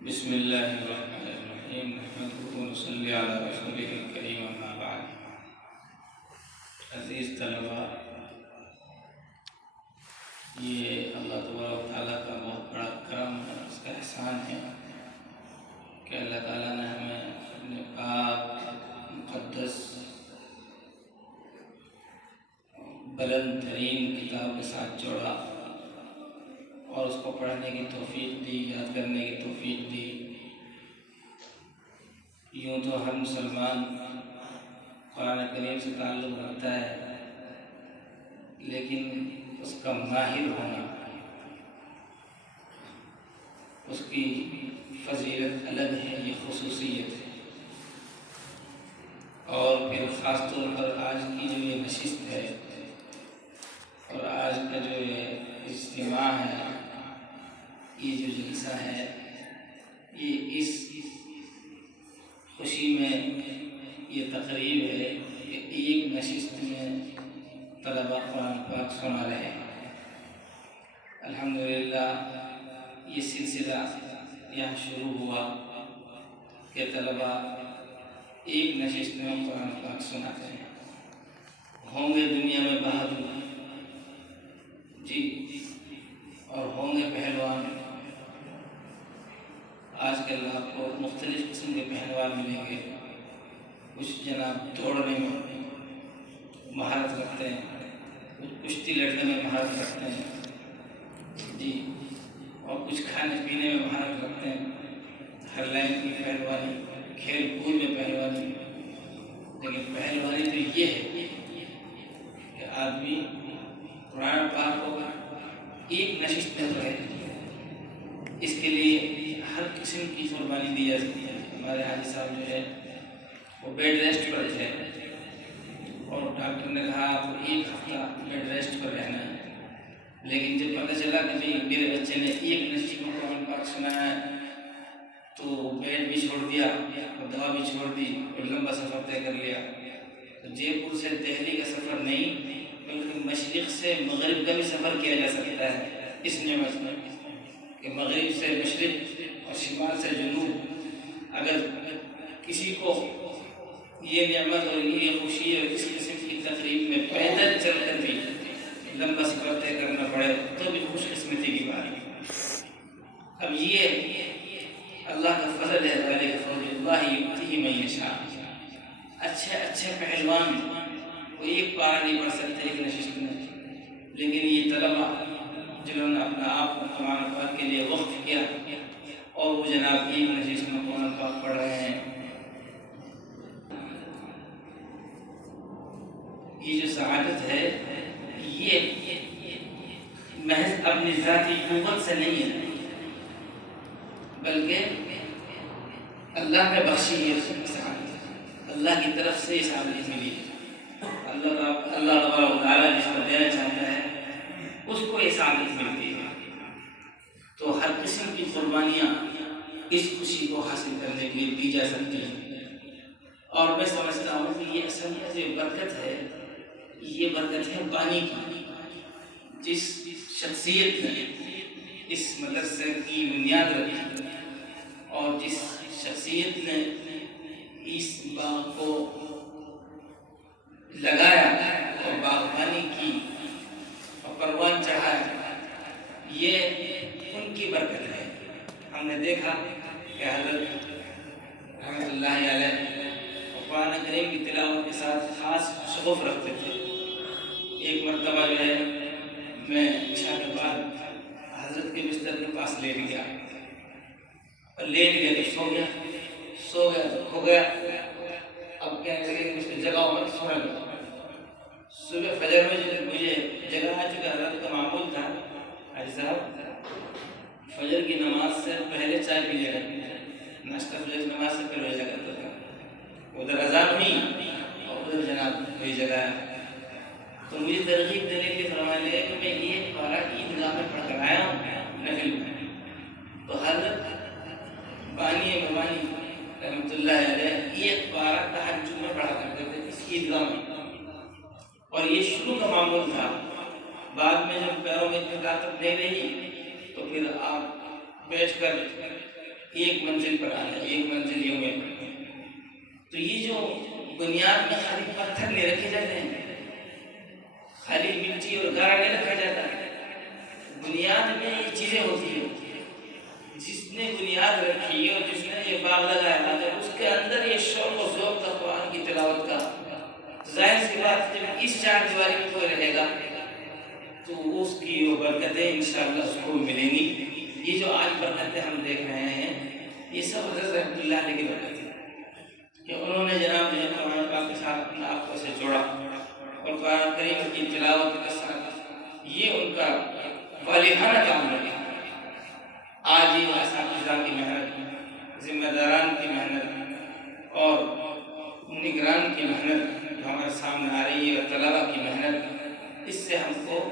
بسم اللہ الرحمن الرحیم نحمدہ ونصلی علی رسولہ الکریم اما بعد۔ عزیز طلباء، یہ اللہ تبارک و تعالیٰ کا بہت بڑا کرم ہے، اس کا احسان ہے کہ اللہ تعالیٰ نے ہمیں اپنے پاک مقدس بلند ترین کتاب کے ساتھ جوڑا اور اس کو پڑھنے کی توفیق دی، یاد کرنے کی توفیق دی۔ یوں تو ہر مسلمان قرآن کریم سے تعلق رکھتا ہے، لیکن اس کا ماہر ہونا، اس کی فضیلت الگ ہے، یہ خصوصیت ہے۔ اور پھر خاص طور پر آج کی جو یہ نشست ہے اور آج کا جو یہ اجتماع ہے، یہ جو جلسہ ہے، یہ اس خوشی میں یہ تقریب ہے کہ ایک نشست میں طلباء قرآن پاک سنا رہے ہیں۔ الحمدللہ یہ سلسلہ یہاں شروع ہوا کہ طلباء ایک نشست میں قرآن پاک سناتے ہیں۔ ہوں گے دنیا میں بہادر جی، اور ہوں گے پہلوان۔ آج کل آپ کو مختلف قسم کے پہلوان ملیں گے۔ کچھ جناب دوڑنے میں مہارت رکھتے ہیں، کچھ کشتی لڑنے میں مہارت رکھتے ہیں جی، اور کچھ کھانے پینے میں مہارت رکھتے ہیں، ہر لائن کی پہلوانی، کھیل کود میں پہلوانی۔ لیکن پہلوانی تو یہ ہے کہ آدمی قرآن پاک کو ایک نشست میں پڑھے۔ اس کے لیے ہر قسم کی قربانی دی جا سکتی ہے۔ ہمارے حاجی صاحب جو ہے وہ بیڈ ریسٹ پر تھے اور ڈاکٹر نے کہا آپ ایک ہفتہ بیڈ ریسٹ پر رہنا ہے، لیکن جب پتہ چلا کہ بھئی میرے بچے نے ایک نشست میں قرآن پاک سنا ہے تو بیڈ بھی چھوڑ دیا اور دوا بھی چھوڑ دی اور لمبا سفر طے کر لیا۔ تو جے پور سے دہلی کا سفر نہیں بلکہ مشرق سے مغرب کا بھی سفر کیا جا سکتا ہے اس نعمت میں، کہ مغرب سے مشرق اور شمال سے جنوب۔ اگر کسی کو یہ نعمت اور یہ خوشی اور اس قسم کی تقریب میں پیدل چل کر بھی لمبا سفر طے کرنا پڑے تو بھی خوش قسمتی کی بات ہے۔ اب یہ اللہ کا فضل ہے، ذالک فضل اللہ یؤتیہ من یشاء۔ اچھے پہلوان وہ ایک پارہ نہیں پڑھ سکتے ایک نشست میں، لیکن یہ طلباء جنہوں نے اپنا آپ کو قرآن پاک کے لیے وقف کیا اور وہ جناب ایک نشست میں قرآن پاک پڑھ رہے ہیں۔ یہ جو سعادت ہے یہ محض اپنی ذاتی قوت سے نہیں ہے، بلکہ اللہ نے بخشی ہے سعادت، اللہ کی طرف سے یہ سعادت ملی ہے۔ اللہ تبارک و تعالیٰ جس کو دینا چاہتا ہے اس کو یہ سعادت ملتی ہے۔ تو ہر قسم کی قربانیاں اس خوشی کو حاصل کرنے کے لیے دی جا سکتی ہیں، اور میں سمجھتا ہوں کہ یہ اصل میں جو برکت ہے یہ برکت ہے بانی کی۔ جس شخصیت نے اس مدرسے کی بنیاد رکھی اور جس شخصیت نے اس باغ کو لگایا اور باغبانی کی اور پروان چڑھایا، یہ ان کی برکت ہے۔ ہم نے دیکھا کہ حضرت رحمۃ اللہ علیہ قرآن کریم کی تلاوت کے ساتھ خاص شغف رکھتے تھے۔ ایک مرتبہ جو ہے میں عشاء کے بعد حضرت کے بستر کے پاس لیٹ گیا اور تو سو گیا تو کھو گیا۔ اب کہنے لگے کہ مجھ کو جگاؤ مت، سونے لگا۔ صبح فجر میں جب مجھے جگہ آ چکا، حضرت کا معمول تھا حاجی صاحب فجر کی نماز سے پہلے چائے پی لیا کرتے تھے، ناشتہ فجر کی نماز سے پہلے ہو جا کرتا تھا۔ ادھر اذان ہوئی اور ادھر جناب وہی جگہ ہے، تو مجھے ترغیب دینے کے لیے فرمایا گیا کہ میں یہ پارہ عیدگاہ میں پڑھ کر آیا ہوں نفل میں۔ تو حضرت بانی بانی رحمۃ اللہ علیہ ایک پارہ تہجد میں پڑھا کرتے تھے اس عیدگاہ میں، اور یہ شروع کا معمول تھا۔ بعد میں جب پیروں میں اتنی طاقت نہیں رہی تو پھر آپ بیٹھ کر ایک منزل پر آ جائے، ایک منزل یوں میں۔ تو یہ جو بنیاد میں خالی پتھر نہیں رکھے جاتے ہیں، خالی مٹی اور گارا نہیں رکھا جاتا، بنیاد میں یہ چیزیں ہوتی ہیں۔ جس نے بنیاد رکھی اور جس نے یہ باغ لگایا ہے اس کے اندر یہ شوق و ذوق تھا قرآن کی تلاوت کا، ظاہر سی بات جب اس چار دیواری میں کوئی رہے گا تو اس کی وہ برکتیں انشاءاللہ اس کو ملیں گی۔ یہ جو آج برکتیں ہم دیکھ رہے ہیں یہ سب حضرت رحمۃ اللہ علیہ کی برکت ہے کہ انہوں نے جناب جو ہے قرآن پاک کے ساتھ اپنے آپ کو سے جوڑا اور قرآن کریم کی تلاوت کے ساتھ یہ ان کا والہانہ کام رہا۔ آج یہ اساتذہ کی محنت، ذمہ داران کی محنت اور نگران کی محنت جو ہمارے سامنے آ رہی ہے اور طلباء کی محنت، اس سے ہم کو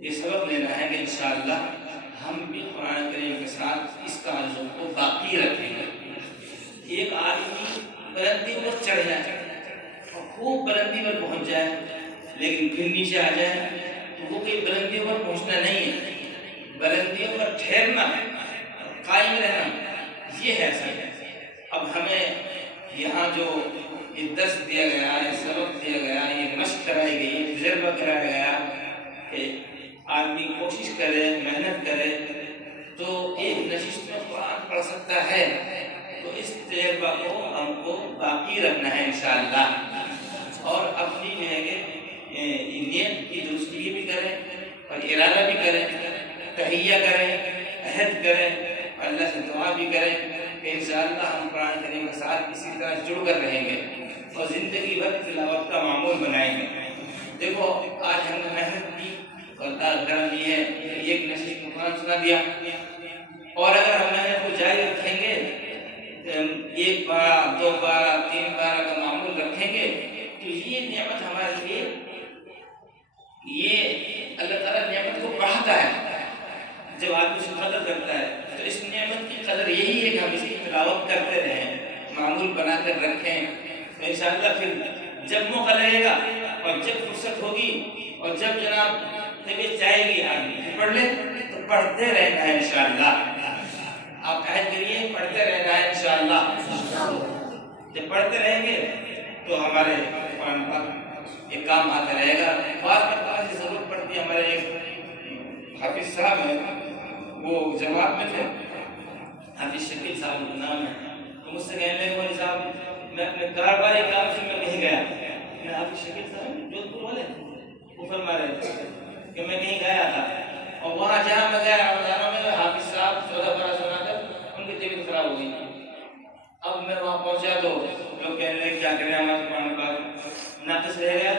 یہ سبق لینا ہے کہ انشاءاللہ ہم بھی قرآن کریم کے ساتھ اس تعلق کو باقی رکھیں گے۔ ایک آدمی بلندی پر چڑھ جائے اور خوب بلندی پر پہنچ جائے لیکن پھر نیچے آ جائے تو وہ کوئی بلندیوں پر پہنچنا نہیں ہے، بلندیوں پر ٹھہرنا، قائم رہنا، یہ ہے سب۔ اب ہمیں یہاں جو یہ درس دیا گیا، یہ سبق دیا گیا، یہ مشق کرائی گئی، یہ تجربہ کرایا گیا کہ آدمی کوشش کرے، محنت کرے تو ایک نشست میں قرآن پڑھ سکتا ہے، تو اس تجربہ کو ہم کو باقی رکھنا ہے انشاءاللہ، اور اپنی جو ہے کہ نیت کی درستگی بھی کریں اور ارادہ بھی کریں، تہیہ کریں، عہد کریں، اللہ سے دعا بھی کریں کہ انشاءاللہ ہم قرآن کریم کے ساتھ اسی طرح جڑ کر رہیں گے اور زندگی بھر تلاوت کا معمول بنائیں گے۔ دیکھو آج ہم نے محنت کی اور دار دی ہے، ایک نشست کو قرآن سنا دیا، اور اگر ہم محنت کو جاری رکھیں گے، ایک بار، دو بار، تین بار کا معمول رکھیں گے تو یہ نعمت ہمارے لیے، یہ اللہ تعالیٰ نعمت کو بڑھاتا ہے۔ جب آدمی اس کی قدر کرتا ہے تو اس نعمت کی قدر یہی ہے کہ ہم اس کی تلاوت کرتے رہیں، معمول بنا کر رکھیں، تو انشاءاللہ پھر جب موقع لگے گا اور جب فرصت ہوگی اور جب جناب طبیعت چاہے گی آدمی پڑھ لے تو پڑھتے رہنا ہے انشاءاللہ۔ آپ عہد کریے پڑھتے رہنا ہے انشاءاللہ۔ جب پڑھتے رہیں گے تو ہمارے قرآن پاک ایک کام آتا رہے گا۔ بعض مرتبہ سے ضرورت پڑتی ہے، ہمارے ایک حافظ صاحب ہیں، وہ جماعت میں تھے، حافظ شکیل صاحب ان کا نام ہے، تو مجھ سے کہنے لگے مولوی صاحب میں اپنے کاروباری کام سے میں کہیں گیا، میں حافظ شکیل صاحب جودھپور والے وہ فرما رہے تھے کہ میں کہیں گیا تھا اور وہاں جہاں میں گیا رمضانوں میں حافظ صاحب 14 بارہ سنا کر ان کی طبیعت خراب ہو گئی۔ اب میں وہاں پہنچا تو لوگ کہنے لگے کیا کریں، ہمارے قرآن پاک ناقص رہ گیا،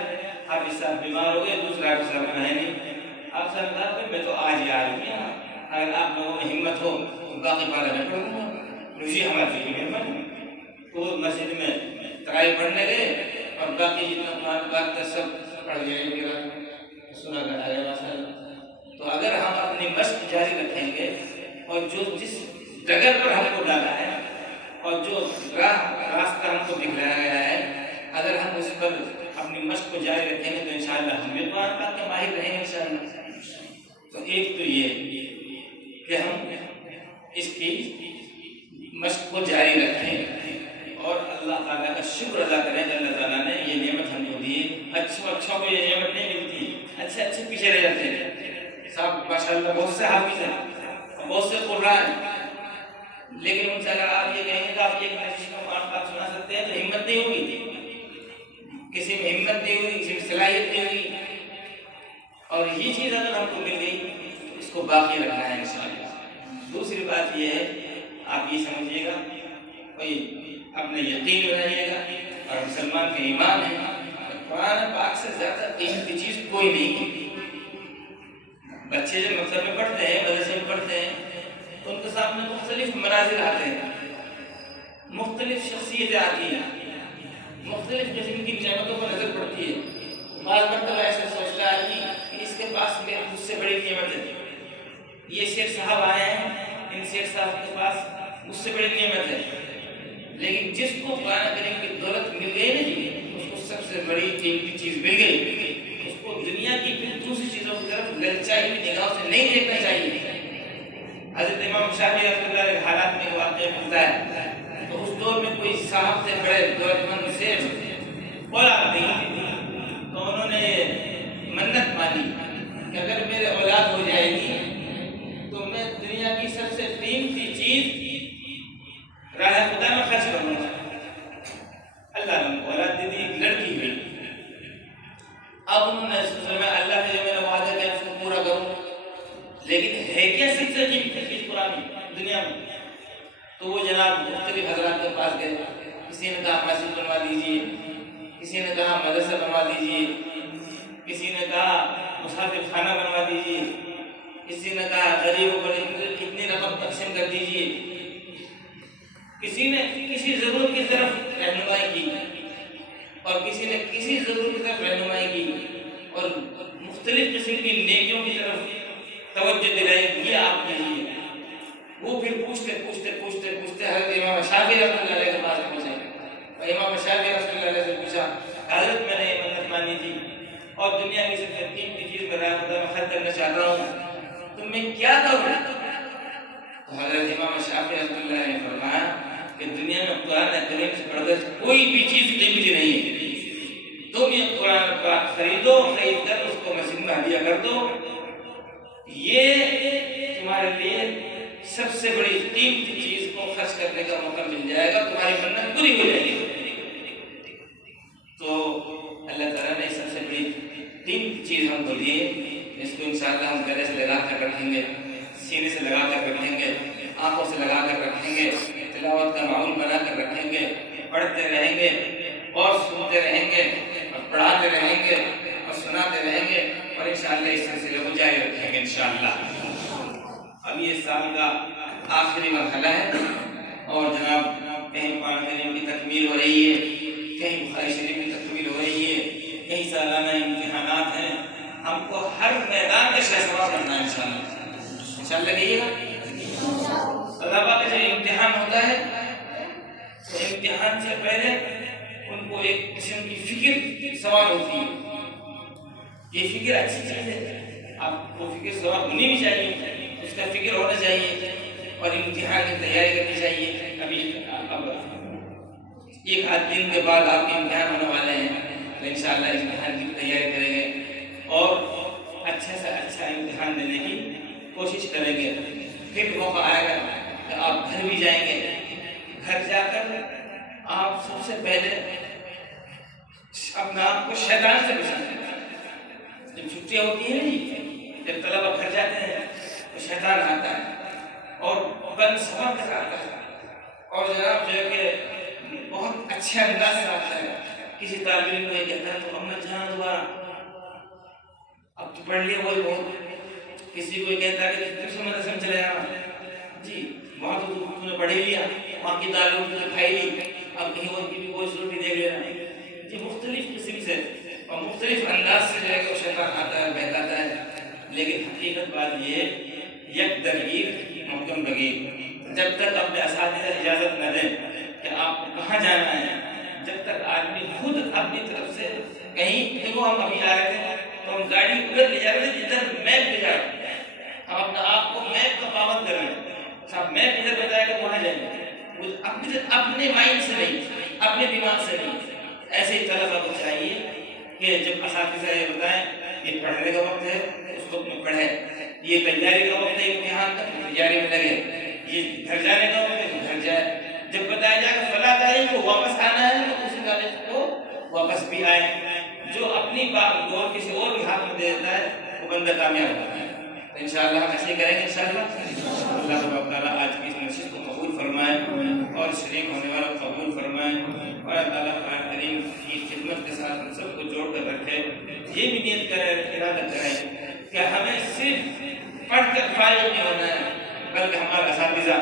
حافظ صاحب بیمار ہو گئے، دوسرا حافظ صاحب ہے نہیں۔ آپ صاحب کہا میں تو آج ہی آ رہی ہوں، اگر آپ لوگوں میں ہمت ہو تو باقی پارہ میں پڑھ لوں گا، روزی ہماری مہربانی۔ تو مسجد میں تراویح پڑھنے گئے اور باقی جتنا قرآن پاک تھا سب پڑھ گئے، سنا کر آ گئے ماشاء اللہ۔ تو اگر ہم اپنی مشق جاری رکھیں گے اور جو جس ڈگر پر ہم کو ڈالا ہے اور جو راستہ ہم کو دکھلایا گیا ہے، اگر ہم اس پر اپنی مشق کو جاری رکھیں گے تو انشاءاللہ ہم بھی قرآن پاک کے ماہر رہیں گے انشاءاللہ۔ تو ایک تو یہ کہ ہم اس کی مشق کو جاری رکھیں اور اللہ تعالیٰ کا شکر ادا کریں کہ اللہ تعالیٰ نے یہ نعمت ہم کو دی۔ اچھوں کو یہ نعمت نہیں ملتی، اچھے پیچھے رہ جاتے ہیں صاحب، ماشاءاللہ بہت سے حافظ ہیں، بہت سے قرآن ہیں، لیکن ان سے اگر آپ یہ کہیں گے کہ آپ ایک نشست میں قرآن پاک سنا سکتے ہیں تو ہمت نہیں ہوگی، کسی میں ہمت نہیں ہوگی، کسی میں صلاحیت نہیں ہوگی، اور یہ چیز اگر ہم کو مل گئی تو اس کو باقی رکھنا ہے انشاءاللہ۔ دوسری بات یہ ہے، آپ یہ سمجھیے گا، کوئی اپنے یقین رہیے گا اور مسلمان کے ایمان ہے، قرآن پاک سے زیادہ قیمتی چیز کوئی نہیں ہے۔ بچے جب مکتب میں پڑھتے ہیں، مدرسے میں پڑھتے ہیں تو ان کے سامنے مختلف مناظر آتے ہیں، مختلف شخصیتیں آتی ہیں، مختلف قسم کی نعمتوں پر نظر پڑتی ہے۔ بعض مرتبہ ایسا سوچتا ہے کہ اس کے پاس میرے مجھ سے بڑی نعمت ہے، یہ شیخ صاحب آئے ہیں، ان شیخ صاحب کے پاس مجھ سے بڑی نعمت ہے، لیکن جس کو قرآن کریم کی دولت مل گئی نا جی، اس کو سب سے بڑی قیمتی چیز مل گئی، اس کو دنیا کی پھر دوسری چیزوں کی طرف للچائی ہوئی نگاہوں سے نہیں دیکھنا چاہیے۔ حضرت امام شافعی رحمۃ اللہ علیہ حالات میں میں ملتا ہے، تو اس دور میں کوئی صاحب سے بڑے دولت مند سیٹھ اولاد نہیں، تو انہوں نے منت مانی کہ اگر میرے اولاد ہو جائے گی تو میں دنیا کی سب سے قیمتی چیز راہ خدا میں خرچ کروں گا۔ اللہ نے اولاد دے دی، ایک لڑکی ہوئی۔ اب انہوں نے سوچا اللہ نے جو میرا وعدہ کیا اس کو پورا کروں، لیکن ہے کیا سب سے قیمتی چیز پرانی دنیا میں؟ تو وہ جناب مختلف حضرات کے پاس گئے، کسی نے کہا مسجد بنوا دیجیے، کسی نے کہا مدرسہ بنوا دیجیے، کسی نے کہا مسافر خانہ بنوا دیجیے، کسی نے کہا غریبوں کو اتنی رقم تقسیم کر دیجیے، کسی نے کسی ضرورت کی طرف رہنمائی کی اور کسی نے کسی ضرورت کی طرف رہنمائی کی اور مختلف قسم کی نیکیوں کی طرف توجہ دلائی، یہ آپ کیجیے۔ وہ پھر پوچھتے حضرت امام شافعی رحمۃ اللہ علیہ کے پاس پہنچے اور امام شافعی رحمۃ اللہ علیہ سے پوچھا حضرت میں نے یہ منت مانی تھی اور دنیا کی سب سے قیمتی چیز میں راہ خدا میں خرچ کرنا چاہتا ہوں، تو میں کیا کروں؟ تو حضرت امام شافعی رحمۃ اللہ علیہ نے فرمایا کہ دنیا میں قرآن کریم سے بڑھ کر کوئی بھی چیز قیمتی نہیں ہے، تم یہ قرآن پاک خرید کر اس کو مسجد میں ہدیہ کر دو، یہ تمہارے لیے سب سے بڑی قیمتی چیز کو خرچ کرنے کا موقع مل جائے گا، تمہاری منت پوری ہو جائے گی۔ تو اللہ تعالیٰ نے سب سے بڑی قیمتی چیز ہم کو دی ہے، اس کو انشاءاللہ ہم گلے سے لگا کر رکھیں گے، سینے سے لگا کر رکھیں گے، آنکھوں سے لگا کر رکھیں گے، تلاوت کا معمول بنا کر رکھیں گے، پڑھتے رہیں گے اور سنتے رہیں گے اور پڑھاتے رہیں گے اور سناتے رہیں گے اور انشاءاللہ اس سلسلے کو جاری رکھیں گے انشاءاللہ۔ اب یہ سال کا آخری مرحلہ ہے اور جناب کہیں قرآن کریم کی تکمیل ہو رہی ہے، کہیں بخاری شریف کی تکمیل ہو رہی ہے، کہیں سالانہ امتحانات ہیں، ہم کو ہر میدان میں شہسوار کرنا ہے انشاءاللہ کہیے گا۔ طلباء کا جو امتحان ہوتا ہے تو امتحان سے پہلے ان کو ایک قسم کی فکر سوال ہوتی ہے، یہ فکر اچھی چیز ہے، آپ کو فکر سوال ہونی بھی چاہیے، اس کا فکر ہونا چاہیے اور امتحان کی تیاری کرنی چاہیے۔ ابھی اب ایک آدھ دن کے بعد آپ کے امتحان ہونے والے ہیں، تو انشاءاللہ امتحان کی تیاری کریں گے اور اچھے سے اچھا امتحان دینے کی کوشش کریں گے۔ پھر موقع آئے گا کہ آپ گھر بھی جائیں گے، گھر جا کر آپ سب سے پہلے اپنا آپ کو شیطان سے بچانا ہے۔ جب چھٹیاں ہوتی ہیں نہیں، جب طلبہ گھر جاتے ہیں تو شیطان آتا ہے اور بن سبا کر آتا ہے اور جناب جو ہے کہ بہت اچھے انداز سے آتا ہے۔ کسی طالب علم کو یہ کہتا ہے تو محمد جہاں دوبارہ اب تو پڑھ لیا وہی بہت، کسی کو یہ کہتا ہے کہ دوسرے مدرسے میں چلے جانا، جی وہاں تو تم نے پڑھ ہی لیا، وہاں کی تعلیم تم نے کھائی لی، اب کہیں اور کی بھی کوئی ضرورت دیکھ لینا، جی مختلف قسم سے اور مختلف انداز سے جو ہے کہ وہ شیطان آتا ہے بہکاتا ہے۔ لیکن حقیقت بات یہ یک درگیر محکم بغیر، جب تک اپنے اساتذہ اجازت نہ دیں کہ آپ کو کہاں جانا ہے، جب تک آدمی خود اپنی طرف سے کہیں دیکھو ہم ابھی جا رہے تھے تو ہم گاڑی ادھر لے جا رہے تھے جدھر میپ لے جا رہے تھے، ہم اپنا آپ کو میپ کا پابند کر رہے ہیں، صاحب میپ ادھر بتائے گا وہاں جائیں گے، اپنے مائنڈ سے نہیں، اپنے دماغ سے نہیں۔ ایسے ہی طلبہ کو چاہیے کہ جب اساتذہ یہ بتائیں یہ پڑھنے کا وقت ہے اس وقت میں پڑھے، یہ تیاری کا وقت ہے امتحان کا تیاری میں لگے، یہ گھر جانے کا وقت ہے تو گھر جائے، جب بتایا جائے کہ فلاں تاریخ کو واپس آنا ہے تو اسی تاریخ کو واپس بھی آئے۔ جو اپنی بات کو کسی اور کے ہاتھ میں دے دیتا ہے وہ بندہ کامیاب ہوتا ہے۔ تو انشاءاللہ ہم ایسے کریں گے انشاءاللہ۔ اللہ تبارک تعالیٰ آج کی اس نشست کو قبول فرمائے اور شریک ہونے والا قبول فرمائے اور اللہ تعالیٰ قرآن کریم کی خدمت کے ساتھ ہم سب کو جوڑ کر رکھے۔ یہ بھی نیت کرے، ارادہ کریں کہ ہمیں صرف پڑھ کر فارغ نہیں ہونا ہے، بلکہ ہمارے اساتذہ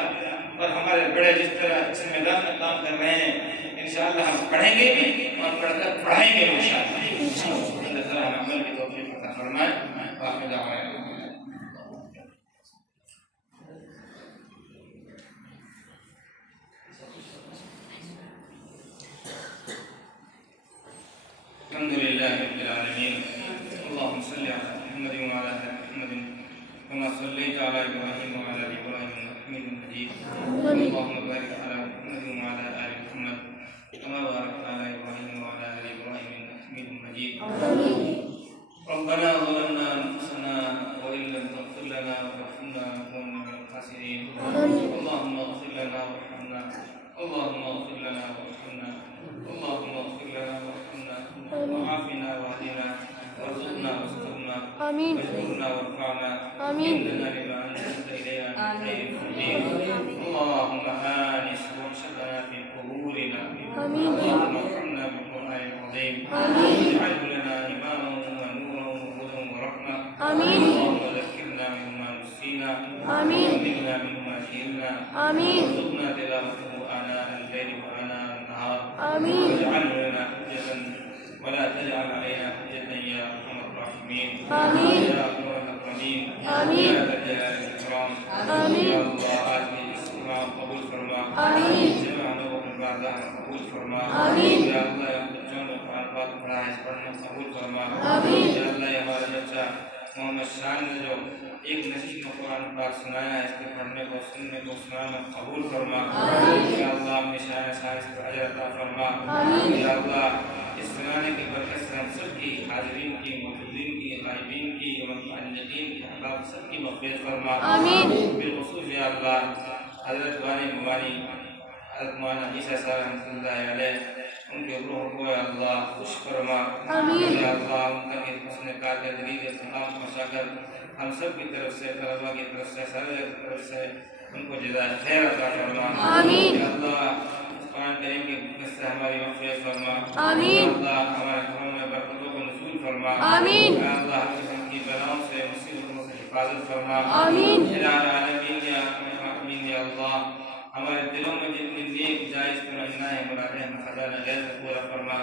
اور ہمارے بڑے جس طرح اس میدان میں کام کر رہے ہیں انشاءاللہ ہم پڑھیں گے بھی اور پڑھ کر پڑھائیں گے بھی انشاءاللہ۔ اللہ تعالیٰ ہمیں عمل کی توفیق عطا فرمائے۔ آخر دعوانا الحمد للہ رب العالمین، اللہم صلی علی محمد وعلی آل محمد كما صليت على إبراهيم وعلى آل إبراهيم إنك حميد مجيد، اللهم بارك اللهم اغفر لنا وارحمنا اللهم اغفر لنا وارحمنا اللهم اغفر لنا وارحمنا وعافنا واهدنا وارزقنا واسترنا واجبرنا وارفعنا اننا لما انزلت الينا من خير مدين اللهم آنس وحشتنا في قبورنا اللهم ارحمنا بالقرآن العظيم واجعله لنا إماما ونورا وهدى ورحمة اللهم ذكرنا مما نسينا وعلمنا مما جهلنا وارزقنا تلاوته آناء الليل وآناء النهار واجعله لنا حجة ولا تجعل علينا حجة يا أرحم الراحمين يا أكرم الأكرمين يا ذا الجلال والإكرام يا الله آتي الاستماع قبول فرما جمعنا وقل بعد قبول فرما یا اللہ یا بچوں نے قرآن پاک پڑھا ہے پڑھنا قبول فرما یا اللہ یہ ہمارا بچہ محمد شان نے جو ایک نشست میں قرآن پاک سنایا ہے اس کے پڑھنے کو سننے کو سنانا قبول فرما یا اللہ اپنے شان سائنس پر اجر عطا فرما یا اللہ اس سنانے کی برکت سے ہم سب کی حاضرین کی موجودین کی غائبین کی متعلقین کی احباب سب کی مغفرت فرما بالخصوص یا اللہ حضرت وانی موانی حضرت مولانا عیسیٰ صاحب رحمۃ اللہ علیہ ان کے روح کو یا اللہ خوش فرما یا اللہ ان تک حسن کارکردگی کے تمام پہنچا کر ہم سب کی طرف سے طلباء کی طرف سے سارے کی طرف سے ان کو جزائے خیر عطا فرما یا اللہ قرآن کریم کی برکت سے ہماری مغفرت فرما یا اللہ ہمارے گھروں میں برکتوں کو نزول فرما یا اللہ ہر قسم کی بلاؤں سے مصیبتوں سے حفاظت فرما الہ العالمین یا اللہ ہمارے دلوں میں جتنی نیک جائز تمنا ہے مرادیں ہم خزانہ غیب سے پورا فرما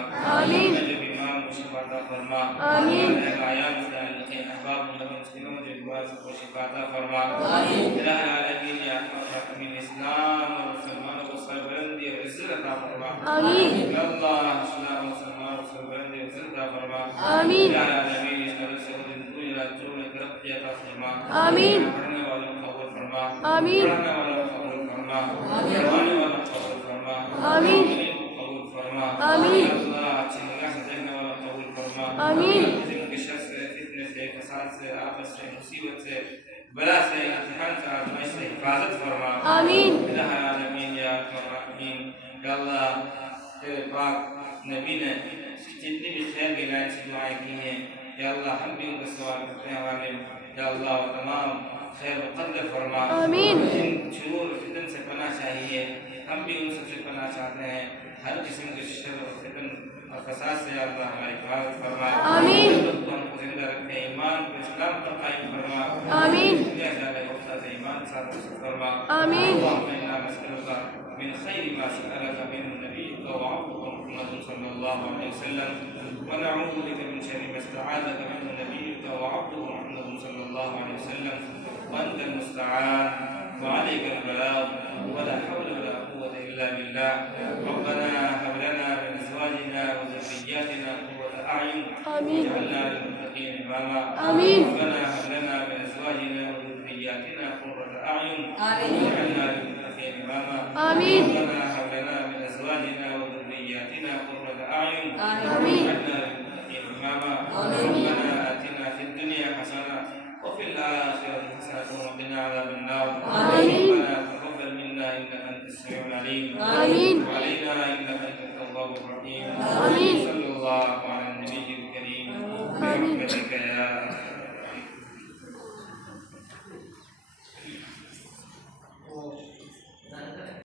میں جو بیمار کو شفا عطا فرما عیان متعلقین احباب مسلموں جو بیمار کو شفا عطا فرما الہ العالمین یا الراحمین اسلام اور مسلمانوں کو سربلندی اور عزت عطا فرما یا اللہ اسلام اور مسلمانوں کو سربلندی اور عزت عطا فرما الہ العالمین اس طرح سے وہ دن جو ترقی عطا فرما پڑھنے والوں کو قبول فرما پڑھنے والوں کو قبول فرما فرمانے والا قبول فرما قبول فرما اللہ اچھی نگاہ سے دیکھنے والا قبول فرما جسم کے شر سے فتنے سے فساد سے آفت سے مصیبت سے بلا سے امتحان سے آزمائش سے حفاظت فرما الہ العالمین یا ارحم الراحمین یا اللہ تیرے پاک نبی نے جتنی بھی خیر کی لائن سے دعائیں کی ہیں یا اللہ ہم بھی ان کا سوال کرتے ہیں ہمارے یا اللہ تمام خیر مقدر فرما جن شرور فتن سے پناہ چاہیے ہم بھی ان سب سے پناہ چاہتے ہیں ہر قسم کے شر اور فتن اور فساد سے یا اللہ ہماری حفاظت فرما ہم کو زندہ رکھے ایمان کو اسلام پر قائم فرما ایمان ساتھ فرما اللهم انا نسألك من خير ما سألك منه نبيك وعبدك محمد صلى الله عليه وسلم ونعوذ بك من شر ما استعاذك منه نبيك وعبدك محمد صلى الله عليه وسلم وأنت المستعان وعليك البلاغ ولا حول ولا قوة إلا بالله ربنا هب لنا من أزواجنا وذرياتنا قرة أعين واجعلنا للمتقين إماما ربنا هب لنا من أزواجنا وذرياتنا قرة أعين واجعلنا للمتقين إماما ربنا هب لنا من أزواجنا وذرياتنا قرة أعين واجعلنا للمتقين إماما ربنا آتنا في الدنيا حسنة وفي الآخرة حسنة وقنا عذاب النار ربنا تقبل منا إنك أنت السميع العليم وعلينا إنك أنت التواب الرحيم صلى الله على النبي